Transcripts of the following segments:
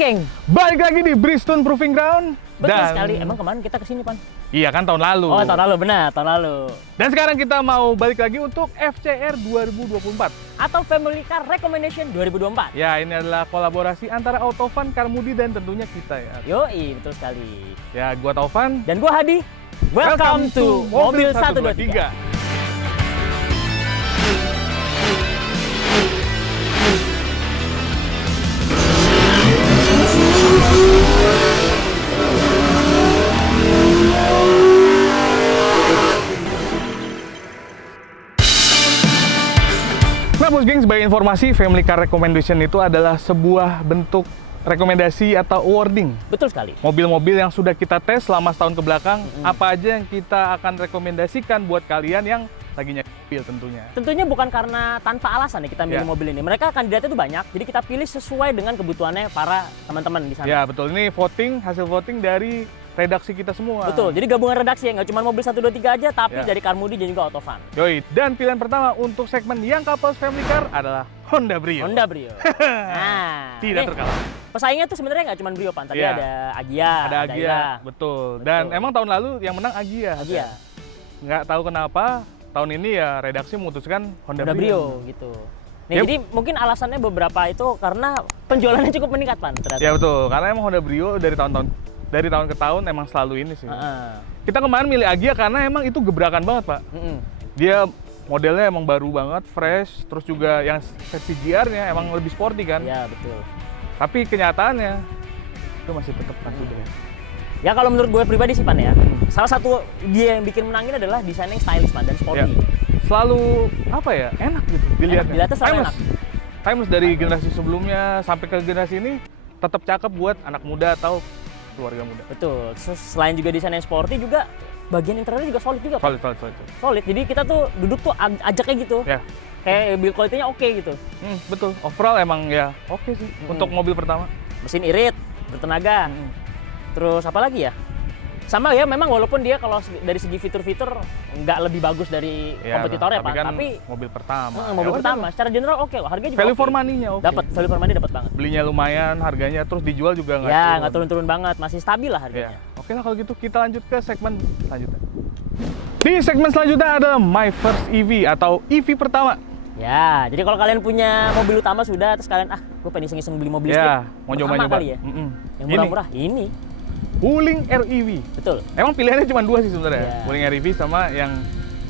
geng, Balik lagi di Bristol Proving Ground. betul sekali. Emang kemarin kita kesini, Pan? Iya kan tahun lalu. Oh, tahun lalu, benar, tahun lalu. Dan sekarang kita mau balik lagi untuk FCR 2024. Atau Family Car Recommendation 2024. Ya, ini adalah kolaborasi antara Autofan, Carmudi, dan tentunya kita ya. Yoi, betul sekali. Ya, gua Taufan. Dan gua Hadi. Welcome to Mobil 123. Nah, Bos Geng, sebagai informasi, Family Car Recommendation itu adalah sebuah bentuk rekomendasi atau awarding Betul sekali. mobil-mobil yang sudah kita tes selama setahun ke belakang. Apa aja yang kita akan rekomendasikan buat kalian yang lagi nyari mobil tentunya. Tentunya bukan karena tanpa alasan ya kita milih Ya. mobil ini. Mereka kandidatnya itu banyak, jadi kita pilih sesuai dengan kebutuhannya para teman-teman di sana. Ya, betul. Ini voting, hasil voting dari redaksi kita semua. Betul, jadi gabungan redaksi ya, nggak cuma mobil 123 aja, tapi Ya. dari Carmudi dan juga Autofan. Yoi. Dan pilihan pertama untuk segmen yang couples family car adalah Honda Brio. Honda Brio. Nah, Tidak ini terkalah. pesaingnya tuh sebenarnya nggak cuma Brio, Pan. Tadi Iya. ada Agya, Ada Agya, Ira. betul. Dan Betul. emang tahun lalu yang menang Agya. Agya. Nggak tahu kenapa tahun ini ya redaksi memutuskan Honda, Honda Brio gitu. Nih, Yep. jadi mungkin alasannya beberapa itu karena penjualannya cukup meningkat, Pan, ternyata. Ya betul, karena emang Honda Brio dari tahun ke tahun emang selalu ini sih. Heeh. Kita kemarin milih Agya karena emang itu gebrakan banget, Pak. Mm-mm. Dia modelnya emang baru banget, fresh, terus juga yang versi GR-nya emang lebih sporty kan. Ya, betul. Tapi kenyataannya itu masih tetap satu deh. Ya kalau menurut gue pribadi sih, Pan ya. Salah satu dia yang bikin menangin adalah desain yang stylish, Pan, dan sporty. Ya. Selalu apa ya? Enak gitu dilihatnya. dilihatnya selalu Timeless. Timeless dari generasi sebelumnya sampai ke generasi ini tetap cakep buat anak muda atau keluarga muda. Betul. Selain juga desain yang sporty juga bagian interiornya juga solid juga, Pan. Solid. Solid. Jadi kita tuh duduk tuh ajaknya gitu. Ya. Kayak build quality-nya oke gitu. Betul. Overall emang ya oke sih untuk mobil pertama. Mesin irit, bertenaga. Terus apa lagi ya? Sama ya, memang walaupun dia kalau dari segi fitur-fitur nggak lebih bagus dari Ya, kompetitornya, Pak. kan tapi mobil pertama. mobil Ya pertama secara general oke kok. Harganya juga Value for oke. money-nya oke. Dapat, value for money dapat banget. Belinya lumayan, harganya terus dijual juga nggak Ya, nggak turun-turun banget, masih stabil lah Ya. harganya. Oke lah kalau gitu kita lanjut ke segmen selanjutnya. Di segmen selanjutnya ada My First EV atau EV pertama. Ya, jadi kalau kalian punya mobil utama sudah, terus kalian gue pengen iseng-iseng beli mobil Ya, listrik. mau Pertama coba-coba. kali ya. Yang Ini, murah-murah ini. Wuling REV. Betul. Emang pilihannya cuma dua sih sebenarnya. Ya. Wuling REV sama yang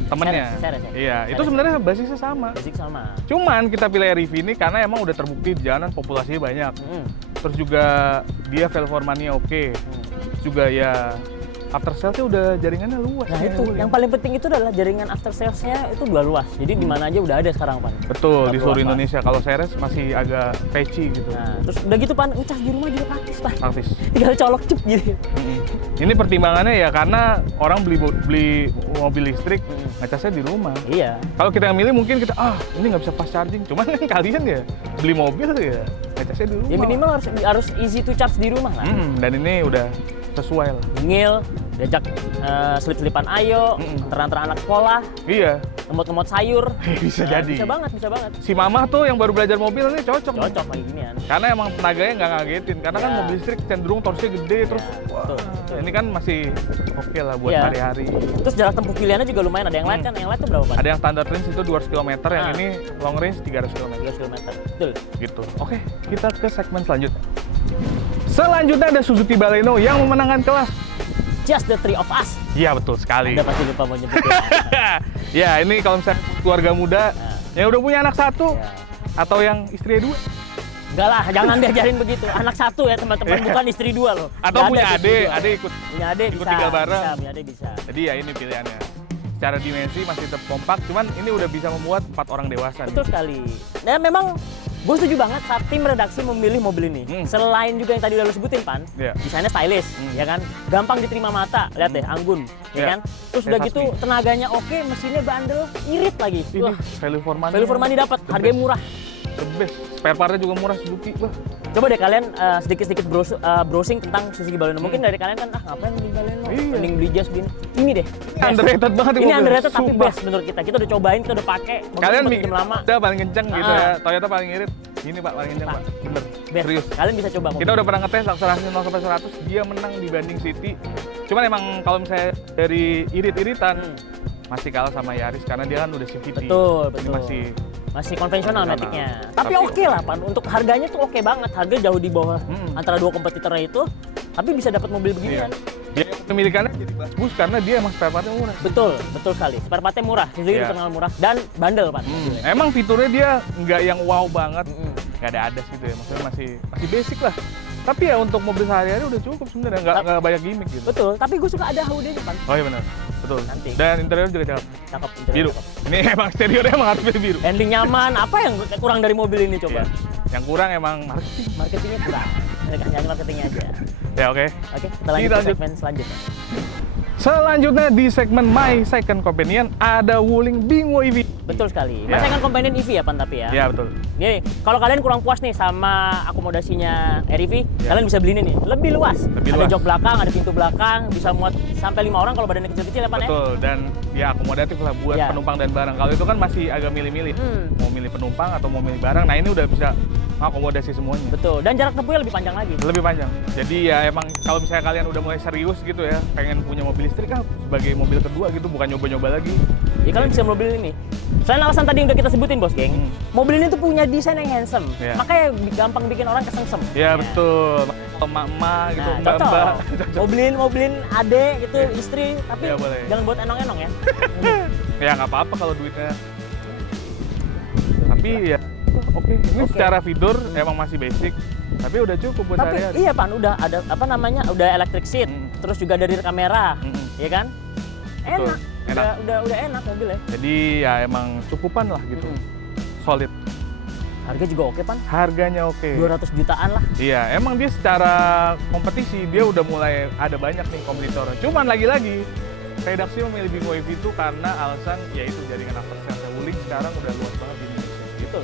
temennya. Ceres. Iya, itu Ceres. sebenarnya basisnya sama. Basic sama. Cuman kita pilih REV ini karena emang udah terbukti di jalanan populasinya banyak. Terus juga dia value for money-nya oke. Terus juga ya after sales-nya udah jaringannya luas. Nah ya, itu, Wuling. yang paling penting itu adalah jaringan after sales-nya itu udah luas. Jadi di mana aja udah ada sekarang, Pan. Betul, Nggak di seluruh perlu apa. Indonesia. Kalau Ceres masih agak patchy gitu. Nah, terus udah gitu, Pan, ngecas di rumah juga praktis, Pan. Praktis. Tinggal colok cep gitu. Ini pertimbangannya ya karena orang beli mobil listrik ngecasnya di rumah. Iya. Kalau kita yang milih mungkin kita ini nggak bisa fast charging. Cuman kan kalian ya beli mobil ya ngecasnya di rumah. Ya minimal harus easy to charge di rumah lah. Dan ini udah sesuai lah. Bengil, diajak selip-selipan ayo, antar anak sekolah, Iya, ngemot-ngemot sayur. bisa Nah, jadi. Bisa banget. Si mamah tuh yang baru belajar mobil ini cocok. nih. Cocok kayak ginian. Karena emang tenaganya nggak ngagetin. Karena kan Ya. mobil listrik cenderung torsinya gede terus. Wah, betul. ini kan masih oke lah buat Iya. hari-hari. Terus jarak tempuh pilihannya juga lumayan. Ada yang light kan? Yang light tuh berapa, Pan? Ada yang standar range itu 200 km, yang Ah. ini long range 300 km. 3 km. Betul. Gitu. Oke, kita ke segmen selanjutnya. Selanjutnya ada Suzuki Baleno yang memenangkan kelas. Just the three of us. Iya betul sekali. Anda pasti lupa mau nyebutnya. Ya ini kalau misalnya keluarga muda yang udah punya anak satu Ya. atau yang istri dua Enggak lah, jangan diajarin begitu. Anak satu ya teman-teman, bukan istri dua loh. atau Nggak punya ada istri adik, dua. adik ikut. Punya adik ikut bisa. tinggal bareng. Bisa, punya adik bisa. Jadi ya ini pilihannya. Secara dimensi masih tetap kompak, cuman ini udah bisa memuat 4 orang dewasa. Betul sekali. Dan memang gue setuju banget saat tim redaksi memilih mobil ini. Selain juga yang tadi udah lo sebutin, Pan, Iya. desainnya stylish, ya kan? Gampang diterima mata, lihat deh, anggun, ya Iya. kan? Terus Kayak udah gitu Sasmi. tenaganya oke, mesinnya bandel, irit lagi. Ini Wah, value for money. value for money dapat, The harganya best. murah. The best. Spare partnya juga murah Suzuki. Wah, Coba deh kalian sedikit-sedikit browsing tentang Suzuki Baleno. Mungkin dari kalian kan, ngapain beli Baleno? Iya. Mending beli Jazz gini. Ini deh. underrated banget Ini mobil. underrated tapi Sumpah. best menurut kita. Kita udah cobain, kita udah pakai. Mobil Kalian sempet pinjem lama. udah paling kenceng gitu Ah. ya. Toyota paling irit. Ini Pak paling kenceng Pak. Bener. Best. Serius. Kalian bisa coba. Kita udah pernah ngetes akselerasi 0 sampai 100, dia menang dibanding City. Cuman emang kalau misalnya dari irit-iritan masih kalah sama Yaris karena dia kan udah CVT. Betul, Ini betul. masih konvensional konvensional. Matic-nya. Tapi oke lah Pan, untuk harganya tuh oke banget. Harga jauh di bawah antara dua kompetitornya itu, tapi bisa dapat mobil beginian. Dia kepemilikannya jadi bus karena dia emang spare partnya murah. Betul, betul sekali. Spare partnya murah, Suzuki terkenal murah dan bandel Pan. Emang fiturnya dia nggak yang wow banget, nggak ada gitu ya. Maksudnya masih basic lah. Tapi ya untuk mobil sehari-hari udah cukup sebenarnya, nggak banyak gimmick gitu. Betul, tapi gue suka ada HUD-nya Pan. Oh iya benar, betul. Cantik. Dan interior juga cakep. Cakep, interior Biru. cakep. Ini emang eksteriornya emang harus biru. Handling nyaman, apa yang kurang dari mobil ini coba? Iya. Yang kurang emang marketing. Marketingnya kurang. Mereka hanya marketingnya aja. Ya oke. Oke, kita lanjut ke segmen selanjutnya. Selanjutnya di segmen My Second Companion ada Wuling Bingwo EV. Betul sekali. Ya. Mas kan companion EV ya Pan tapi ya? Ya betul. Nih, kalau kalian kurang puas nih sama akomodasinya REV, Ya. kalian bisa beli ini nih. Lebih luas. Lebih ada luas. jok belakang, ada pintu belakang, bisa muat sampai 5 orang kalau badannya kecil-kecil ya Pan ya? Betul, dan ya akomodatif lah buat Ya. penumpang dan barang. Kalau itu kan masih agak milih-milih, mau milih penumpang atau mau milih barang. Nah ini udah bisa akomodasi semuanya. Betul. Dan jarak tempuhnya lebih panjang lagi. Lebih panjang. Jadi ya emang kalau misalnya kalian udah mulai serius gitu ya, pengen punya mobil listrik kan sebagai mobil kedua gitu, bukan nyoba-nyoba lagi. Ya kalian bisa mobil ini. Selain alasan tadi yang udah kita sebutin bos geng, mobil ini tuh punya desain yang handsome. Ya. Makanya gampang bikin orang kesengsem. Ya betul. Emak-emak gitu, Nah, mbak-mbak. mobilin adek gitu, istri, tapi Ya, boleh. jangan buat enong-enong ya. Ya nggak apa-apa kalau duitnya. Tapi ya oke. Ini Oke. secara fitur emang masih basic, tapi udah cukup buat Tapi sehari-hari. iya Pan, udah ada apa namanya? Udah electric seat, terus juga ada rear kamera, ya kan? Betul, Enak. enak. Udah enak mobilnya. Jadi ya emang cukupan lah gitu. Solid. Harga juga oke Pan. Harganya oke. 200 jutaan lah. Iya, emang dia secara kompetisi dia udah mulai ada banyak nih kompetitor. Cuman lagi-lagi redaksi memilih Bingwo EV itu karena alasan yaitu jaringan after sales Wuling sekarang udah luas banget di Indonesia. Gitu.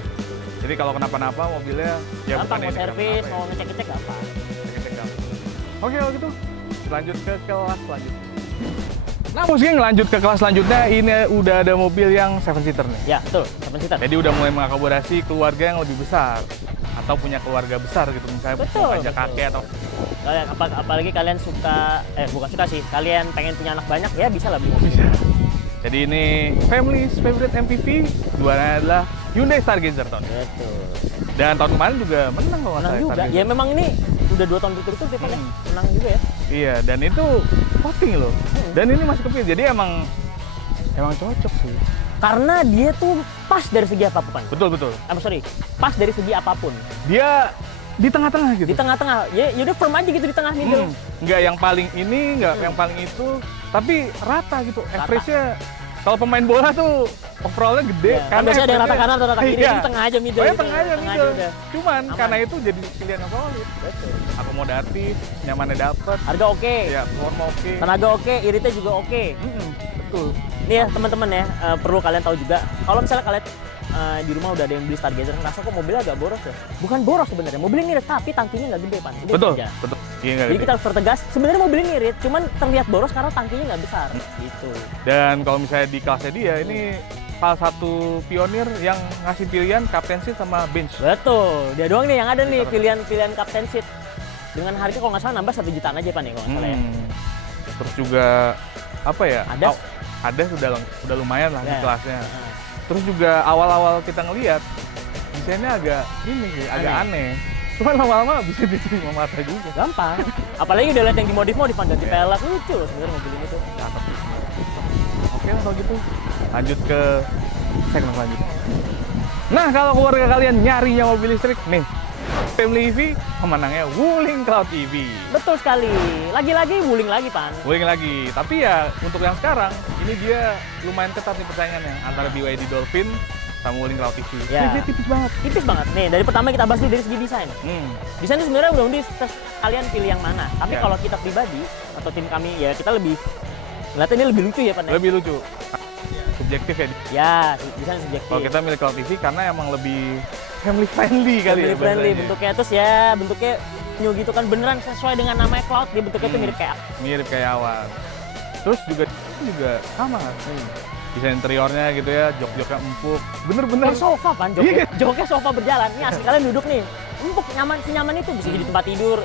Jadi kalau kenapa-napa mobilnya ya Gampang mau bukan ini servis, kenapa-napa mau ngecek-ngecek gampang. Cek-cek gampang. Oke kalau gitu lanjut ke kelas selanjutnya. Nah, geng, lanjut ke kelas selanjutnya. Ini udah ada mobil yang 7-seater nih. Ya, betul. 7-seater. Jadi udah mulai mengakomodasi keluarga yang lebih besar atau punya keluarga besar gitu, misalnya Betul, mau ajak betul. kakek atau Kalian apalagi kalian suka bukan suka sih, kalian pengen punya anak banyak ya bisa lah beli mobil. bisa. Jadi ini family's favorite MPV, juaranya adalah Hyundai Stargazer tahun ini. Betul. Dan tahun kemarin juga menang loh Menang Hyundai juga. Stargazer. Ya memang ini udah 2 tahun berturut-turut ya Pak ya. Menang juga ya. Iya, dan itu voting loh. Dan ini masih kepilih, jadi emang cocok sih. Karena dia tuh pas dari segi apapun. Betul. Sorry, pas dari segi apapun. Dia di tengah-tengah gitu. Di tengah-tengah, ya udah firm aja gitu di tengah middle. Nggak yang paling ini, nggak yang paling itu, tapi rata gitu. Average-nya kalau pemain bola tuh overall-nya gede. Ya, kan biasanya ada yang rata average-nya- kanan atau rata kiri, Iya. ini tengah aja middle. Oh ya gitu. tengah aja Tengah middle. udah. Cuman Aman. karena itu jadi pilihan yang solid. Betul. Akomodatif, nyamannya dapet, Harga oke, ya performa oke. tenaga oke, iritnya juga oke. Betul. Nih ya teman-teman ya, perlu kalian tahu juga, kalau misalnya kalian di rumah udah ada yang beli Stargazer, ngerasa kok mobilnya agak boros ya? Bukan boros sebenarnya, mobil ini irit, tapi tangkinya nggak gede Pan. Gede Betul. aja. Betul. Iya nggak Jadi gede. kita harus pertegas, sebenarnya mobil ini irit, cuman terlihat boros karena tangkinya nggak besar. Gitu. Dan kalau misalnya di kelasnya dia, ini salah satu pionir yang ngasih pilihan captain seat sama bench. Betul, dia doang nih yang ada nih pilihan captain seat. Dengan harga kalau nggak salah nambah 1 jutaan aja Pan ya kalau nggak salah ya. Terus juga apa ya? Ada. Ada sudah lumayan lah di Ya. kelasnya. Terus juga awal-awal kita ngelihat desainnya agak ini sih, agak aneh. Cuman lama-lama bisa diterima mata juga. Gampang. Apalagi udah lihat yang dimodif-modif, ganti pelek, lucu loh sebenarnya mobil ini tuh. Cakep. Oke lah kalau gitu. Lanjut ke segmen selanjutnya. Nah, kalau keluarga kalian nyarinya mobil listrik, nih Family EV pemenangnya Wuling Cloud EV. Betul sekali. Lagi-lagi Wuling lagi Pan. Wuling lagi, tapi ya untuk yang sekarang ini dia lumayan ketat nih persaingannya antara BYD Dolphin sama Wuling Cloud EV. Ya. Dia tipis banget. Tipis banget. Nih, dari pertama kita bahas dulu dari segi desain. Desain itu sebenarnya udah undi kalian pilih yang mana. Tapi Ya. kalau kita pribadi atau tim kami ya kita lebih ngeliatnya ini lebih lucu ya Pan. Ya? Lebih lucu. Subjektif ya. Ya, desain subjektif. Kalau kita milih Cloud EV karena emang lebih family friendly kali Family ya. friendly bahasanya. bentuknya, terus ya bentuknya new gitu kan, beneran sesuai dengan namanya Cloud, dia bentuknya tuh mirip kayak Mirip kayak awal. Terus juga sama. Desain interiornya gitu ya, jok-joknya empuk. Bener-bener. kayak sofa Pan, Iya. joknya sofa berjalan. Nih asli kalian duduk nih, empuk, nyaman, senyaman itu bisa jadi tempat tidur.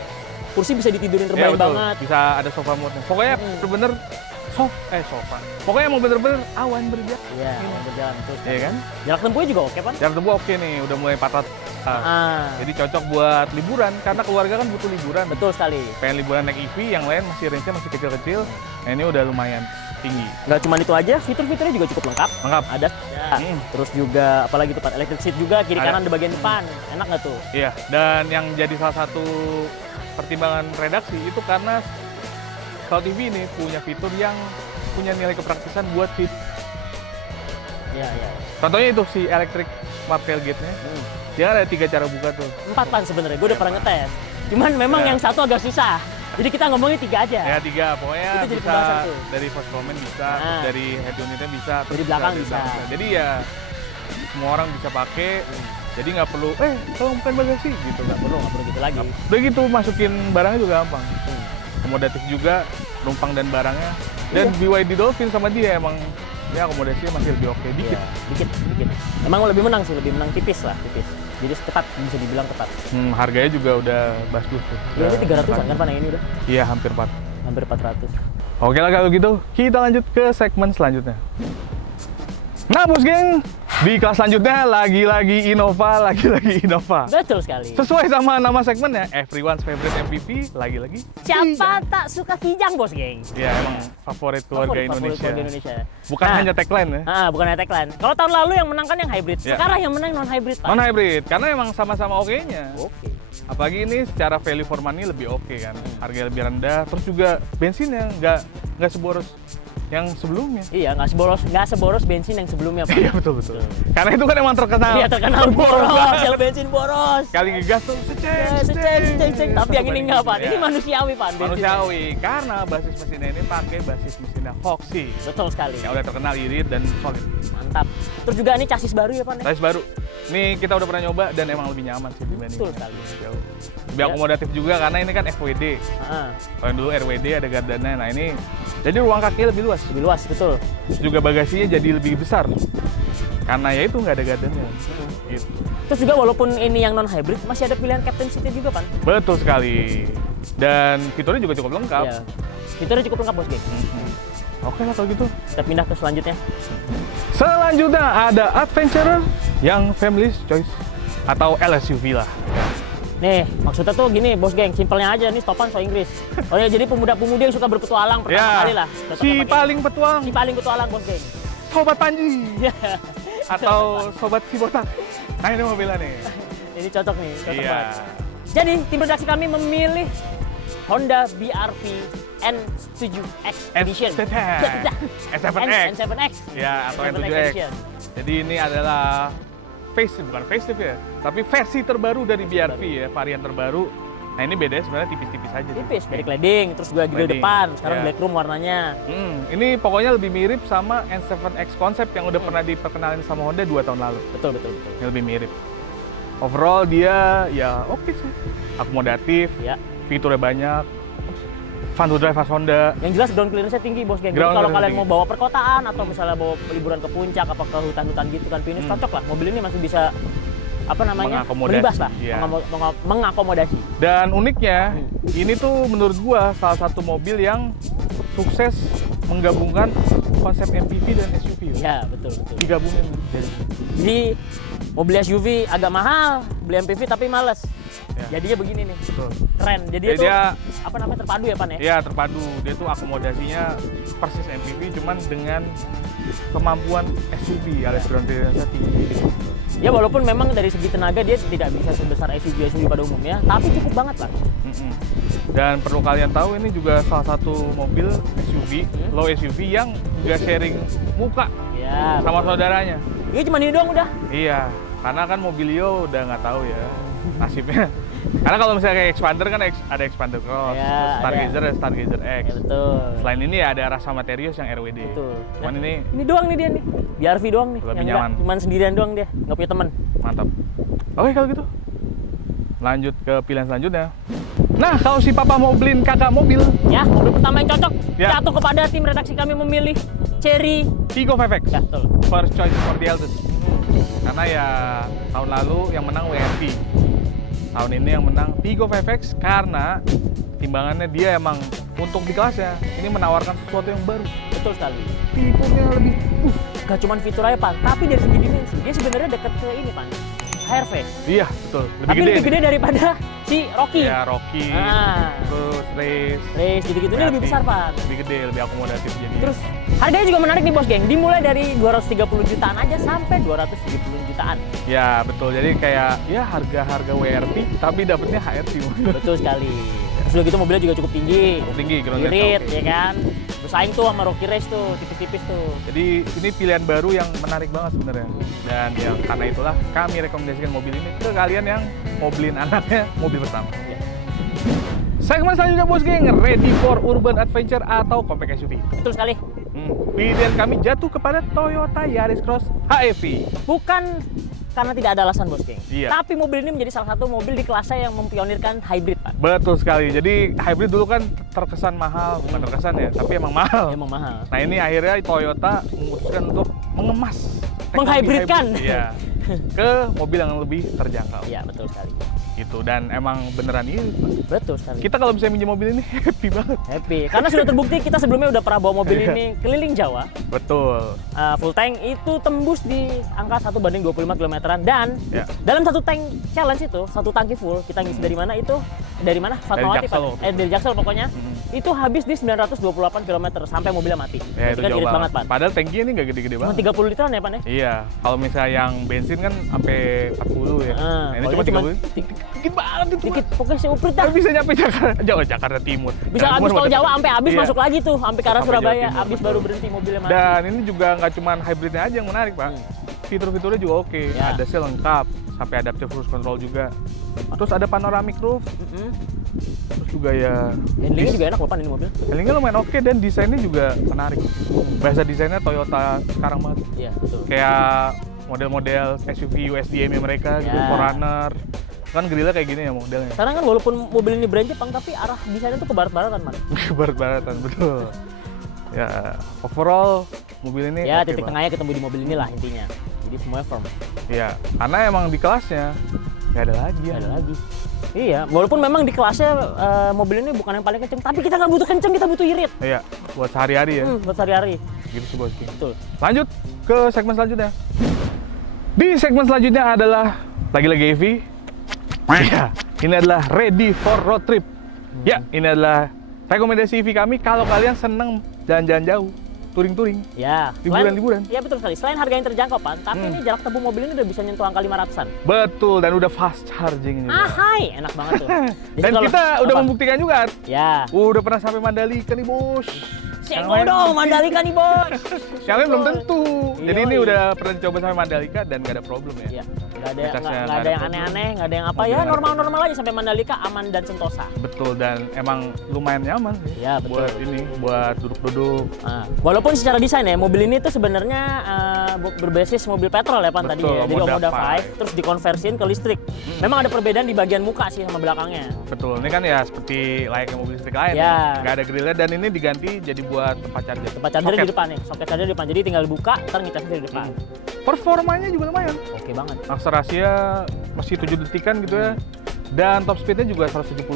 Kursi bisa ditidurin Iya, terbaik betul. banget. Bisa ada sofa mode-nya. Pokoknya bener-bener sofa. Pokoknya emang bener-bener awan berjalan. Iya, berjalan terus. Iya kan? Jarak tempuhnya juga oke, Pan. Jarak tempuh oke nih, udah mulai 400. Jadi cocok buat liburan, karena keluarga kan butuh liburan. Betul sekali. Pengen liburan naik EV, yang lain masih range-nya masih kecil-kecil. Nah ini udah lumayan tinggi. Nggak cuma itu aja, fitur-fiturnya juga cukup lengkap. Lengkap. Ada ya. Terus juga apalagi tempat electric seat juga, kiri Ada. kanan di bagian depan. Enak nggak tuh? Iya, dan yang jadi salah satu pertimbangan redaksi itu karena Cloud TV ini punya fitur yang punya nilai kepraktisan buat fit. Iya, iya. Contohnya itu si electric smart tailgate-nya. Dia ada 3 cara buka tuh. 4, Pan, sebenarnya. Gue udah pernah ngetes. Cuman memang Ya. yang satu agak susah. Jadi kita ngomongin 3 aja. Ya 3, pokoknya Itu jadi bisa pembahasan tuh. dari first comment bisa, terus Nah. dari head unitnya bisa, terus Dari belakang bisa. Jadi ya semua orang bisa pakai. Jadi nggak perlu, tolong bukan bagasi gitu. Nggak perlu gitu lagi. Udah gitu masukin barangnya juga gampang. Hmm. Akomodatif juga, numpang dan barangnya. Dan Iya. BYD Dolphin sama dia emang ya akomodasinya masih lebih oke dikit. Iya, dikit. Emang lebih menang sih, lebih menang tipis lah, tipis. Jadi ketat, bisa dibilang ketat. Harganya juga udah bagus tuh. Ya ini 300-an kan, Pan, yang ini udah. Iya, hampir 4. Hampir 400. Oke lah kalau gitu, kita lanjut ke segmen selanjutnya. Nah bos geng, di kelas selanjutnya lagi-lagi Innova. Betul sekali. Sesuai sama nama segmennya, everyone's favorite MVP, lagi-lagi Siapa tak suka Kijang, bos, geng? ya emang favorit keluarga Favorit Indonesia. keluarga Indonesia. Bukan Nah, hanya tagline ya. bukan hanya tagline. Kalau tahun lalu yang menang kan yang hybrid. Ya. Sekarang yang menang non hybrid, Pak. Non-hybrid, karena emang sama-sama oke-nya. Oke. Apalagi ini secara value for money lebih oke kan. Harga lebih rendah, terus juga bensinnya nggak seboros yang sebelumnya. Iya, nggak seboros bensin yang sebelumnya, Pak. Iya betul. Karena itu kan emang terkenal. Iya, terkenal boros, yang bensin boros. Kali ngegas tuh Ceng. Tapi yang ini enggak, Pak. Ini manusiawi, Pak. bensinnya. Manusiawi, karena basis mesinnya ini pakai basis mesinnya Foxy Betul sekali. yang udah terkenal irit dan solid. Mantap. Terus juga ini chassis baru ya, Pak. Size baru. Nih kita udah pernah nyoba dan emang lebih nyaman sih dibanding Betul sekali. jauh. Lebih Ya. akomodatif juga karena ini kan FWD. Heeh. Kalau yang dulu RWD ada gardannya. Nah ini jadi ruang kakinya lebih luas. Lebih luas, betul. Terus juga bagasinya jadi lebih besar. Karena ya itu nggak ada gardannya. Gitu. Terus juga walaupun ini yang non hybrid masih ada pilihan captain seat juga, Pan. Betul sekali. Dan fiturnya juga cukup lengkap. Iya. Fiturnya cukup lengkap, bos, geng. Oke lah kalau gitu. Kita pindah ke selanjutnya. Selanjutnya ada Adventurer yang Family's Choice atau LSUV lah. Nih, maksudnya tuh gini, bos geng, simpelnya aja nih stopan so Inggris. Oh ya, jadi pemuda-pemudi yang suka berpetualang pertama kali lah. cocok si pakai. paling petualang, Si paling petualang, bos geng. Sobat Panji Iya. atau Sobat si botak. Nah ini mobilnya nih. Ini cocok nih, cocok Iya. banget. Jadi, tim redaksi kami memilih Honda BRV N7X Edition. S7X. N7X. Ya, atau N7X N7X. Edition. Jadi ini adalah bukan facelift ya, tapi versi terbaru dari BRV ya, varian terbaru. Nah ini bedanya sebenarnya tipis-tipis aja. sih. Tipis, dari cladding, terus juga grill Cladding, depan, sekarang ya. black room warnanya. Ini pokoknya lebih mirip sama N7X Concept yang udah pernah diperkenalin sama Honda 2 tahun lalu. Betul. Yang lebih mirip. Overall dia ya oke sih. Akomodatif, Ya. fiturnya banyak, fun to drive as Honda. Yang jelas ground clearance-nya tinggi, bos geng. Jadi Ground kalau clearance kalian tinggi. mau bawa perkotaan atau misalnya bawa liburan ke puncak apa ke hutan-hutan gitu kan pinus cocok lah. Mobil ini masih bisa apa namanya? Mengakomodasi, Melibas lah, iya. mengakomodasi. Dan uniknya, ini tuh menurut gua salah satu mobil yang sukses menggabungkan konsep MPV dan SUV. Ya, betul. Digabungin. Jadi mobil SUV agak mahal, beli MPV tapi males. Ya. Jadinya begini nih, Betul. keren. Jadi Jadi tuh dia apa namanya terpadu ya, Pan ya? ya terpadu. Dia tuh akomodasinya persis MPV cuman dengan kemampuan SUV alias ground clearance tinggi. Ya walaupun memang dari segi tenaga dia tidak bisa sebesar SUV pada umumnya, tapi cukup banget lah. Dan perlu kalian tahu ini juga salah satu mobil SUV, low SUV yang juga sharing muka Ya. sama saudaranya. Iya cuma ini doang udah. Iya, karena kan Mobilio udah nggak tahu ya nasibnya. Karena kalau misalnya kayak Expander kan ada Expander Cross, Ya, terus Stargazer ada Stargazer X. Ya betul. Selain ini ya ada Rasa Materius yang RWD. Betul. Cuman ini Ini doang nih dia nih. BRV doang nih. Lebih yang nyaman. cuman sendirian doang dia, nggak punya teman. mantap. Oke kalau gitu, lanjut ke pilihan selanjutnya. Nah, kalau si papa mau beliin kakak mobil, Ya, mobil pertama yang cocok Ya. jatuh kepada tim redaksi kami memilih Cherry. Vigo 5X. Ya, betul. First choice for the eldest. Karena ya tahun lalu yang menang WRV. tahun ini yang menang Tigo 5X karena timbangannya dia emang untuk di kelasnya ini menawarkan sesuatu yang baru. Betul sekali. Fiturnya lebih Gak cuma fitur aja, Pan, tapi dari segi dimensi dia sebenarnya dekat ke ini, Pan. HRV. iya betul, Tapi lebih gede daripada si Rocky. Ya Rocky, Ah. terus Race gitu-gitu ini lebih besar, Pan. lebih gede, lebih akomodatif jadi. Terus harganya juga menarik nih, Bos Geng. Dimulai dari 230 jutaan aja sampai 270 jutaan. Ya betul, jadi kayak ya harga-harga WRV tapi dapetnya HRV. Betul sekali. Terus udah gitu mobilnya juga cukup tinggi. Cukup tinggi, ground clearance Irit, oke. ya kan? Bersaing tuh sama Rocky Race tuh, tipis-tipis tuh. Jadi ini pilihan baru yang menarik banget sebenarnya. Dan yang karena itulah kami rekomendasikan mobil ini ke kalian yang mau beliin anaknya mobil pertama. Ya. Segmen selanjutnya Bos Geng, ready for urban adventure atau compact SUV. Betul sekali. Pilihan kami jatuh kepada Toyota Yaris Cross HEV. Bukan karena tidak ada alasan, Bos Geng. Iya. Tapi mobil ini menjadi salah satu mobil di kelasnya yang mempionirkan hybrid, Pak. Betul sekali. Jadi hybrid dulu kan terkesan mahal, bukan terkesan ya, tapi emang mahal. Emang mahal. Nah ini akhirnya Toyota memutuskan untuk mengemas teknologi Menghybridkan. hybrid, iya, ke mobil yang lebih terjangkau. Iya, betul sekali. Gitu, dan emang beneran ini Betul sekali. kita kalau bisa minjem mobil ini happy banget. Happy. Karena sudah terbukti kita sebelumnya udah pernah bawa mobil Iya. ini keliling Jawa. Betul. Full tank itu tembus di angka 1/25 kilometeran dan Ya. dalam satu tank challenge itu, satu tangki full, kita ngisi dari mana itu? Dari mana? Fatmawati, Jaksel. Pak. Dari Jaksel pokoknya. Itu habis di 928 km sampai mobilnya mati. Ya Berarti itu kan jauh irit banget. banget, Pak. Padahal tankinya ini nggak gede-gede Cuma banget. 30 literan ya, Pak ya? Iya, kalau misalnya yang bensin kan sampai 40 ya. Nah, ini kalau cuma 30. dikit, Dikit banget itu. dikit, pokoknya seuprit dah. Tapi bisa nyampe Jakarta, Jakarta Timur. Bisa Nah, habis cuma tol buat- Jawa sampai habis Iya. masuk lagi tuh sampai ke arah Sampai Jawa Surabaya, Timur, habis betul. baru berhenti mobilnya mati. Dan ini juga nggak cuma hybridnya aja yang menarik, Pak. Fitur-fiturnya juga oke. Ya. Ada sih lengkap, sampai adaptive cruise control juga. Terus ada panoramic roof, terus juga ya Handlingnya juga enak loh, Pan, ini mobil. handlingnya lumayan oke dan desainnya juga menarik. Bahasa desainnya Toyota sekarang banget. Iya, betul. Kayak model-model SUV USDM mereka gitu, Ya. 4Runner. Kan grillnya kayak gini ya modelnya. Karena kan walaupun mobil ini brand Jepang tapi arah desainnya tuh ke barat-baratan, Man. Barat-baratan, betul. Ya, overall mobil ini Ya, oke titik banget. tengahnya ketemu di mobil inilah intinya. Jadi semuanya firm. Iya, karena emang di kelasnya nggak ada lagi ya. Nggak ada lagi. Iya, walaupun memang di kelasnya mobil ini bukan yang paling kenceng, tapi kita nggak butuh kenceng, kita butuh irit. Iya, buat sehari-hari ya. Buat sehari-hari. Gitu sih bosku. Betul. Lanjut ke segmen selanjutnya. Di segmen selanjutnya adalah lagi-lagi EV. Ya, ini adalah ready for road trip. Ya, ini adalah rekomendasi EV kami kalau kalian seneng jalan-jalan jauh, touring-touring. Ya. Liburan-liburan. Iya, betul sekali. Selain harga yang terjangkau, Pan, tapi ini jarak tempuh mobil ini udah bisa nyentuh angka 500-an. Betul, dan udah fast charging juga. Hai, enak banget tuh. Jadi Dan kalau- kita udah apa? membuktikan juga. Ya. Udah pernah sampai Mandalika nih, Bos. Senggol dong, Mandalika nih, Bos. Yang lain belum tentu. Jadi ini Yoi. udah pernah dicoba sampai Mandalika dan nggak ada problem ya. Iya. Nggak ada, Kualitasnya nggak nggak ada yang problem. aneh-aneh, nggak ada yang apa. Mobilnya Ya nggak ada normal-normal aja sampai Mandalika aman dan sentosa. Betul, dan emang lumayan nyaman sih. Iya, betul. Buat ini, buat duduk-duduk. Nah, walaupun secara desain ya mobil ini tuh sebenarnya berbasis mobil petrol ya Pan Betul, tadinya. Jadi Moda Moda 5 5. terus dikonversiin ke listrik. Memang ada perbedaan di bagian muka sih sama belakangnya. Betul, ini kan ya seperti layaknya mobil listrik lain. Ya. Nggak ada grillnya dan ini diganti jadi buat tempat charger. Tempat charger Soket. di depan nih, soket charger di depan. Jadi tinggal dibuka, ntar ngecasnya di depan. Performanya juga lumayan. Oke banget. Akselerasinya masih 7 detikan gitu ya. Dan top speednya juga 175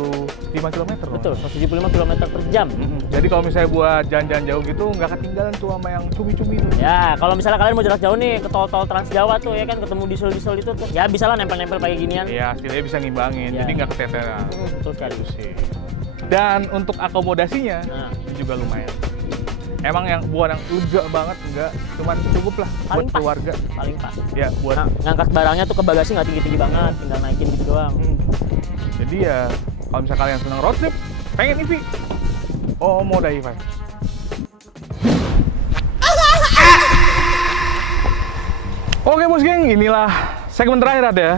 km. Betul, 175 km per jam. Jadi kalau misalnya buat jalan-jalan jauh gitu nggak ketinggalan tuh sama yang cumi-cumi itu. Ya, kalau misalnya kalian mau jarak jauh nih ke tol-tol Trans Jawa tuh ya kan ketemu diesel-diesel itu tuh. Ya bisa lah nempel-nempel kayak ginian. Iya, setidaknya bisa ngimbangin, Iya. jadi nggak keteteran. Betul sekali. Itu sih. Dan untuk akomodasinya Nah, juga lumayan. Emang yang buat yang lega banget enggak, cuman cukup lah buat paling pas. keluarga. Paling pas. Ya, buat Nah, ngangkat barangnya tuh ke bagasi nggak tinggi-tinggi banget, tinggal naikin gitu doang. Jadi ya kalau misalnya kalian senang road trip, pengen EV, oh Moda i5. Oke bos geng, inilah segmen terakhir ada ya,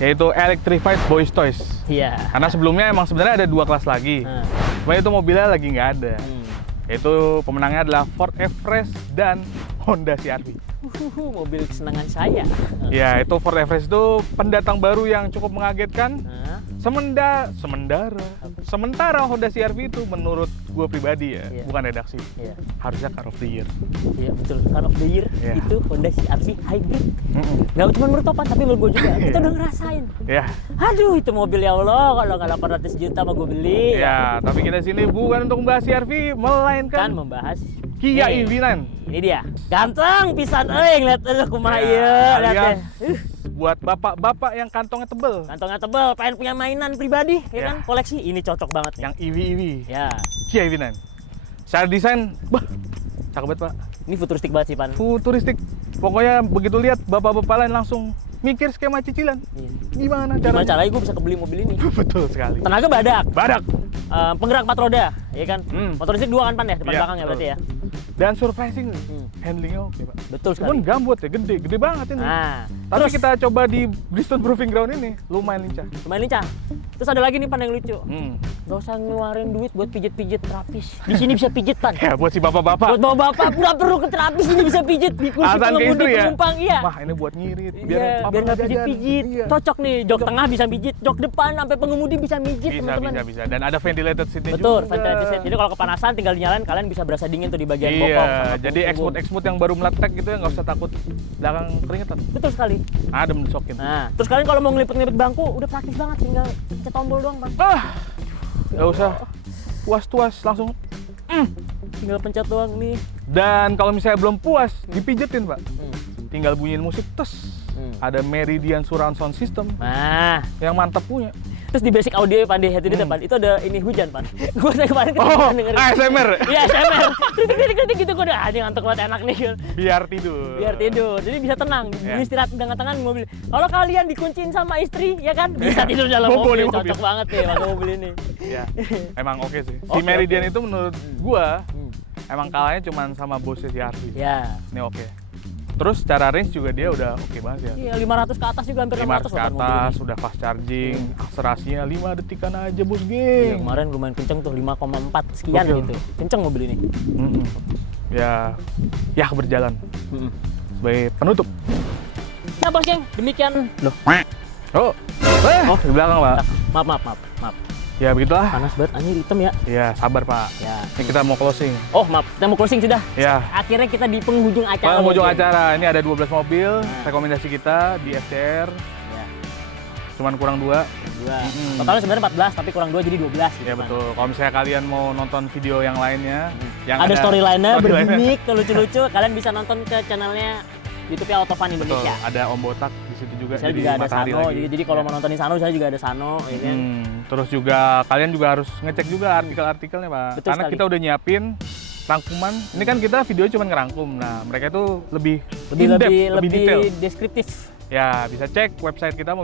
yaitu Electrified Boys Toys. Iya. Karena sebelumnya emang sebenarnya ada 2 kelas lagi, Nah, cuma itu mobilnya lagi nggak ada. hmm. Yaitu pemenangnya adalah Ford Everest dan Honda CR-V. Mobil kesenangan saya. Ya, itu Ford Everest itu pendatang baru yang cukup mengagetkan. Nah, Sementara Honda CR-V itu menurut gue pribadi ya, Iya. bukan redaksi, Iya. harusnya Car of the Year. Iya betul. Car of the Year Iya. itu Honda CR-V Hybrid. Nggak cuma menurut Topan, tapi menurut gue juga. Kita udah ngerasain. Ya, Aduh, itu mobil ya Allah, kalau nggak 800 juta mah gue beli. ya. Tapi kita sini bukan untuk membahas CR-V, Kan melainkan membahas Kia Nih, EV9. Ini dia. Ganteng pisan ngeliat kumaha Ya, ieu, lihat alias deh. buat bapak-bapak yang kantongnya tebel, Kantongnya tebel, pengen punya mainan pribadi, ya Ya. kan? Koleksi, ini cocok banget nih. yang EV. Ya, Kia EV9. Secara desain, cakep banget pak. ini futuristik banget sih, Pan. Futuristik. Pokoknya begitu lihat bapak-bapak lain langsung mikir skema cicilan. Iya. Gimana Gimana caranya? caranya gue bisa kebeli mobil ini? Betul sekali. Tenaga badak, Badak. penggerak 4 roda, ya kan? Hmm. Motor listrik 2 kan, Pan ya, depan Iya, belakang ya berarti ya. Dan surprising, Hmm. handlingnya oke pak. Betul Cuman sekali. gambut ya, gede banget ini. Nah, Tapi terus kita coba di Bristol Proving Ground ini, lumayan lincah. lumayan lincah. Terus ada lagi nih, Pan, yang lucu. Hmm. Gak usah ngeluarin duit buat pijet-pijet terapis. Di sini bisa pijet, Pan. Ya buat si bapak-bapak. Buat bawa bapak, nggak perlu ke terapis, ini bisa pijet di kursi Alasan ke pengemudi istri ya? penumpang, iya. Wah ini buat ngirit, Iya, apa biar nggak jajan. pijit-pijit. Iya. Cocok nih, jok tengah bisa pijit, jok depan sampai pengemudi bisa mijit, teman-teman. Bisa. Dan ada ventilated seatnya Betul, juga. ventilated seat. Jadi kalau kepanasan tinggal dinyalain, kalian bisa berasa dingin tuh di bagian bokong. Iya, sama jadi punggung. eksmut yang baru meletek gitu ya, nggak usah takut belakang keringetan. Betul sekali. Adem disokin. Nah, terus kalian kalau mau ngelipet-ngelipet bangku, udah praktis banget, tinggal pencet tombol doang, Bang. Nggak usah puas-puas langsung. Tinggal pencet doang nih. Dan kalau misalnya belum puas, dipijetin pak. Hmm. Tinggal bunyiin musik, tes. Hmm. Ada Meridian Surround Sound System Nah, yang mantap punya. terus di basic audio Pan, di head to Pan, itu ada ini hujan, Pan. Gue kemarin Oh, dengerin. ASMR. Iya, ASMR. Kritik gitu, gue udah anjing ngantuk banget, enak nih. Biar tidur. Biar tidur, jadi bisa tenang, Ya. istirahat tengah-tengah di mobil. Kalau kalian dikunciin sama istri, ya kan, bisa tidur dalam Bobo mobil. di mobil. Cocok banget nih pakai mobil ini. Ya, emang oke sih. Si Oke, Meridian oke. itu menurut gua Hmm. emang kalahnya cuma sama bosnya si Harvey. Ya, Ini oke. Terus secara range juga dia udah oke banget ya. iya 500 ke atas juga, hampir 500 600 ke loh, Pan, mobil atas, ini. sudah fast charging, akselerasinya 5 detikan aja bos Iya, geng. kemarin lumayan kenceng tuh, 5,4 sekian Gokil. gitu. Kenceng mobil ini. Mm-mm. Ya berjalan Mm-mm. sebagai penutup. Nah, Bos Geng, demikian. Loh, Oh, di belakang pak. maaf. Ya begitulah. Panas banget, anjir hitam ya. Ya sabar pak. Ya. Ini kita mau closing. Oh, maaf, kita mau closing sudah. Ya. Akhirnya kita di penghujung acara. Penghujung Bos Geng. acara ini ada 12 mobil. Nah. Rekomendasi kita di FCR. Ya, Cuman kurang 2. 2. Mm-mm. Totalnya sebenarnya 14, tapi kurang 2 jadi 12 gitu. Ya Pan. betul. Kalau misalnya kalian mau nonton video yang lainnya, yang Ada storyline-nya, storyline-nya. bergimik, lucu-lucu, kalian bisa nonton ke channelnya YouTube-nya Autofan Betul. Indonesia. Ada Om Botak di situ juga. Saya jadi juga ada matahari Sano, lagi. jadi kalau mau nontonin Sano, saya juga ada Sano, ya kan? Terus juga kalian juga harus ngecek juga artikel-artikelnya pak. Betul Karena sekali. kita udah nyiapin rangkuman. Ini kan kita video cuma ngerangkum. Nah mereka itu lebih in-depth, lebih detail. deskriptif. Ya bisa cek website kita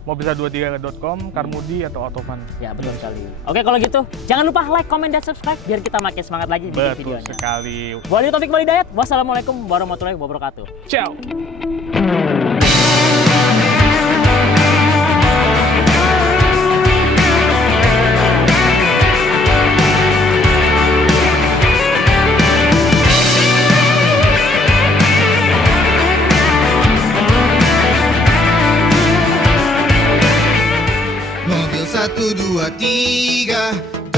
mobilsa23.com, Carmudi atau Autofan. Ya, betul sekali. Oke, kalau gitu, jangan lupa like, comment, dan subscribe biar kita makin semangat lagi bikin Betul videonya. sekali. Gua Adi Taufik Walidayat. Wassalamualaikum warahmatullahi wabarakatuh. Ciao. Mobil 1, 2, 3